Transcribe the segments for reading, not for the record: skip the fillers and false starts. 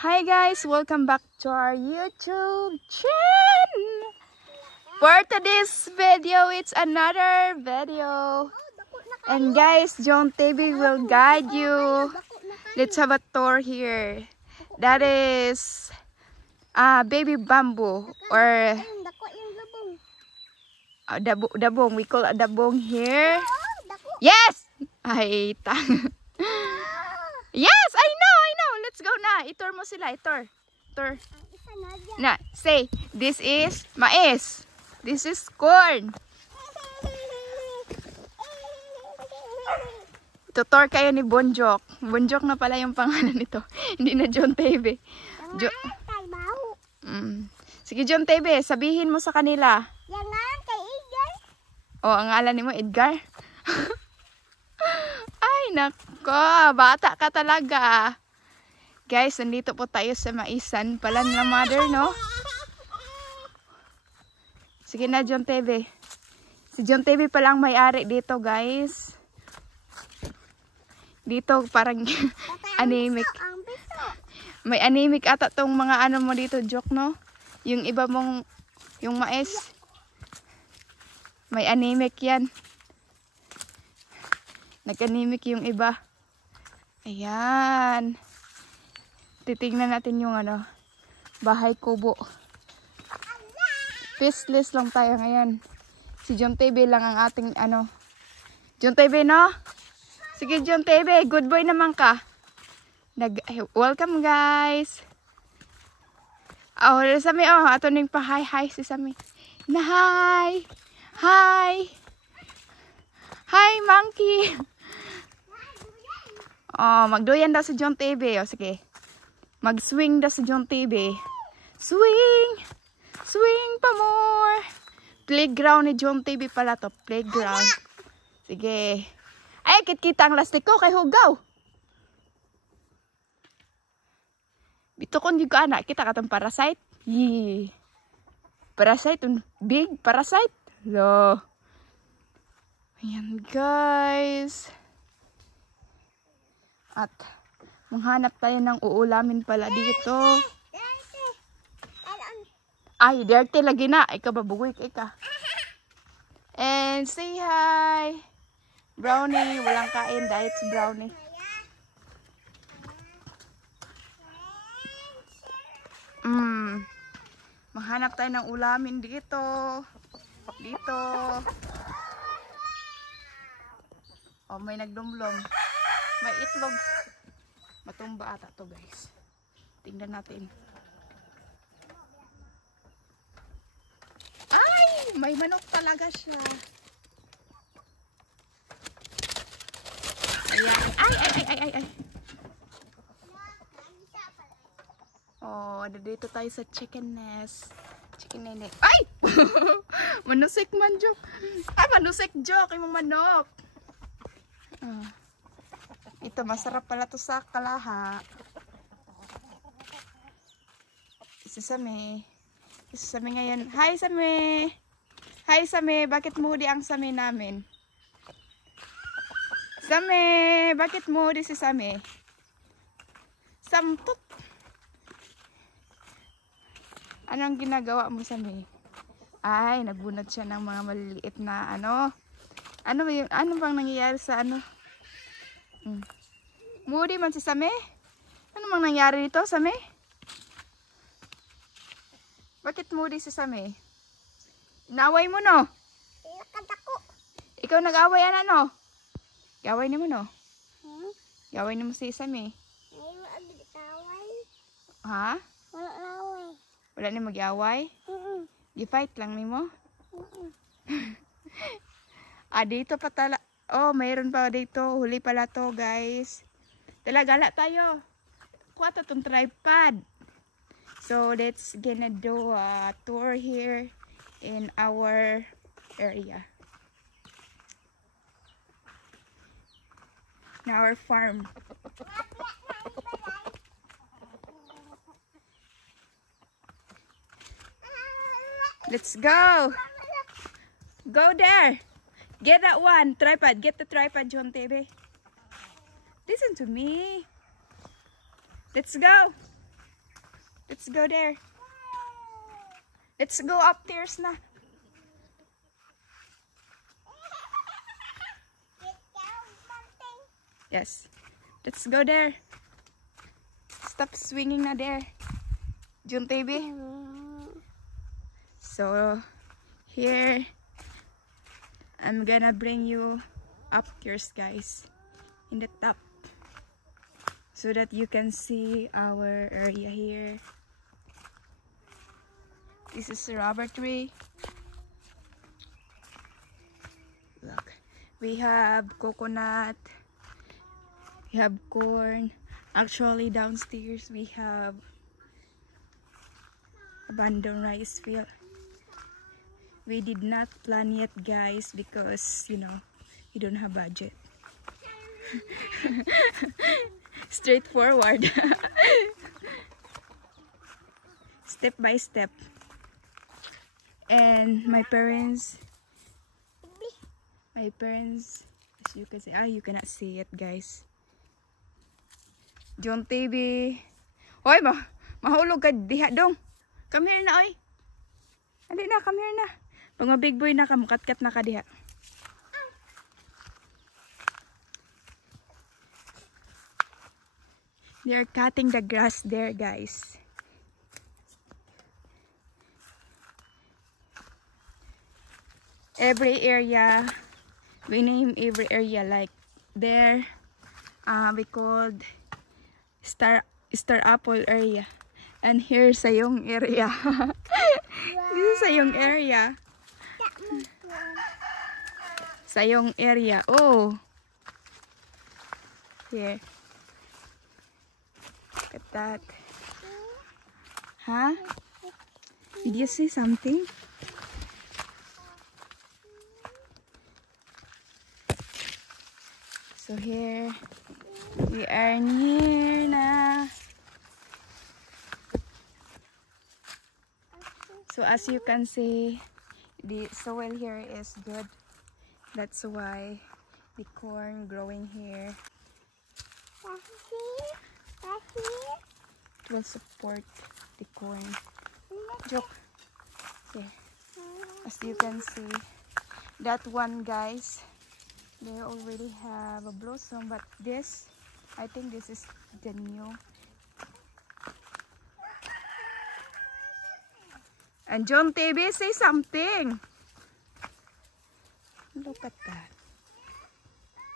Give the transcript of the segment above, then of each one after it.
Hi guys, welcome back to our YouTube channel. For today's video, it's another video. And guys, John TV will guide you. Let's have a tour here. That is baby bamboo or dabong. We call it dabong here. Yes! Ay, yes, I know. Let's go na. Itur mo sila, itur. Na, say, this is mais. This is corn. Tutor kayo ni Bonjok. Bonjok na pala yung pangalan nito. Hindi na John TV. Sige, John TV, sabihin mo sa kanila. Yan kay Edgar. Oh, ang ngalan ni mo, Edgar? Ay, nako. Bata ka talaga. Guys, nandito po tayo sa maisan pala ng mother, no? Sige na, John TV. Si John TV palang may-ari dito, guys. Dito parang anemic. May anemic ata tong mga ano mo dito, joke, no? Yung iba mong, yung mais. May anemic yan. Nag-anemic yung iba. Ayan. Titingnan natin yung ano, bahay kubo. Faceless lang tayo ngayon. Si John TV lang ang ating ano. John TV, no? Sige, John TV, good boy naman ka. Welcome, guys. Oh, Sami, oh, ato ning pa hi si Sami. Na hi. Hi, monkey. Oh, magduyan daw si John TV. Oh, sige. Mag-swing daw si John TV. Swing pa more. Playground ni John TV pala to. Playground. Sige. Ay, kita ang lastik ko kay Hugaw. Bito kon yung anak. Kita katang parasite. Yee. Parasite. Big parasite. Lo. Ayan, guys. At manghanap tayo ng uulamin pala dito. Ay, dirty lagi na. Ikaw babugoy ka. And say hi. Brownie. Walang kain. Diet si Brownie. Manghanap tayo ng ulamin dito. Dito. Oh, may nagdumlom. May itlog. Matumba ata to, guys. Tingnan natin. Ay! May manok talaga siya. Ayan. Ay! Oh, dito tayo sa chicken nest. Chicken nene. Ay! Manusik man, joke. Ay, manusik joke. Yung manok. Ito, masarap pala to sa kalaha. Si Sami ngayon. Hi, Sami! Hi, Sami! Bakit moody ang Sami namin? Sami! Bakit moody si Sami? Sampot! Anong ginagawa mo, Sami? Ay, nagbunot siya ng mga maliliit na ano. Ano bang nangyayari sa ano? Moody man si Sami? Ano mang nangyari dito, Sami? Bakit moody si Sami? Inaway mo, no? Ikaw nag-away, no? Gaway ni mo, no? Gaway ni mo si Sami. Ha? Wala ni mag-away? Gi-fight lang ni mo? Dito pa tala. Oh, mayroon pa dito. Huli pala to, guys. Talagala tayo. Kuha to tong tripod. So, let's gonna do a tour here in our area. In our farm. Let's go. Go there. Get that one. Tripod. Get the tripod, John TV. Listen to me. Let's go. Let's go there. Let's go upstairs na. Yes. Let's go there. Stop swinging na there. Jun TV. So, here, I'm gonna bring you upstairs, guys, in the top, so that you can see our area here. This is a rubber tree. Look, we have coconut, we have corn. Actually, downstairs we have abandoned rice field. We did not plan yet, guys, because you know we don't have budget. Straightforward. Step by step. And my parents, as you can see, you cannot see it, guys. John TV. Hoy, mahulog ka diha dong. Come here na, oy. Andi na, come here na. Pag big boy na ka, mukatkat na ka diha. They're cutting the grass there, guys. Every area, we name every area, like there, we called Star Apple area. And here's Sayong area. This is Sayong area. Sayong area. Oh. Here. Look at that. Huh? Did you see something? So here we are near na. So as you can see, the soil here is good. That's why the corn growing here. It will support the corn. Joke. Okay. As you can see, that one, guys, they already have a blossom, but this, I think this is the new. And John TV, say something. Look at that.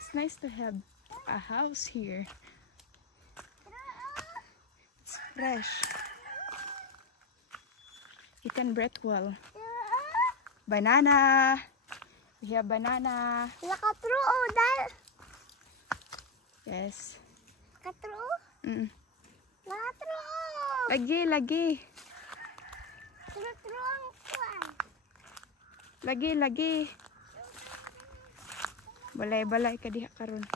It's nice to have a house here. It's fresh. You can breathe well. Banana. We have banana. Nakatruo, dal. Yes. Nakatruo? Nakatruo. Lagi. Nakatruo. Lagi. Balay ka diha karon.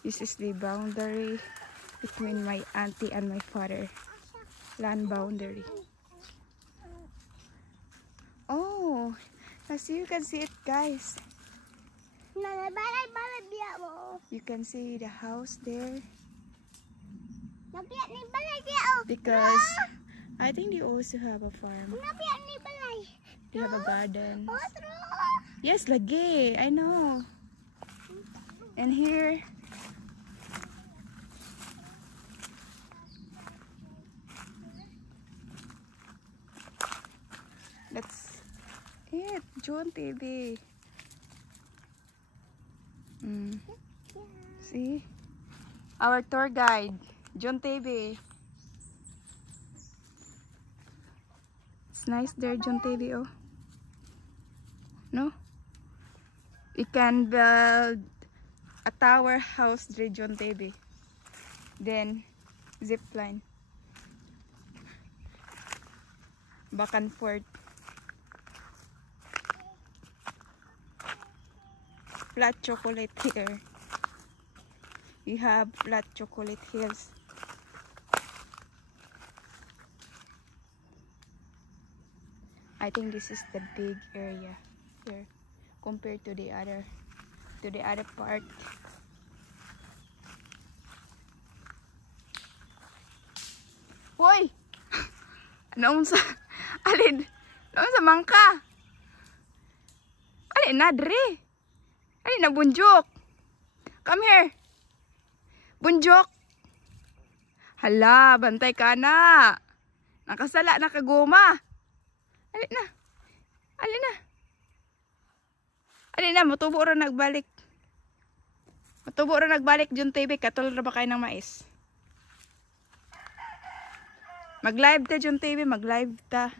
This is the boundary between my auntie and my father. Land boundary. Oh, as you can see it, guys. Balay biya mo. You can see the house there. Nabiya ni balay biya o. Because I think they also have a farm. Nabiya ni balay. They have a garden. Oh, true. Yes, lagi. I know. And here, that's it. John TV. See? Our tour guide, John TV. It's nice there, John TV. Oh. No? We can build a tower house there, John TV. Then, zip line. Back and forth. Flat chocolate here. We have flat chocolate hills. I think this is the big area here compared to the other part. Noong sa alin? Noong sa mangka. Alin na dre. Alin na bunjok. Come here. Bunjok. Hala, bantay ka na. Nakasala na kaguma. Alin na. Alin na. Alin na, matubo ra nagbalik. Matubo ra nagbalik John TV, katulad ra ba kayo ng mais? Mag-live ta John TV, mag-live ta.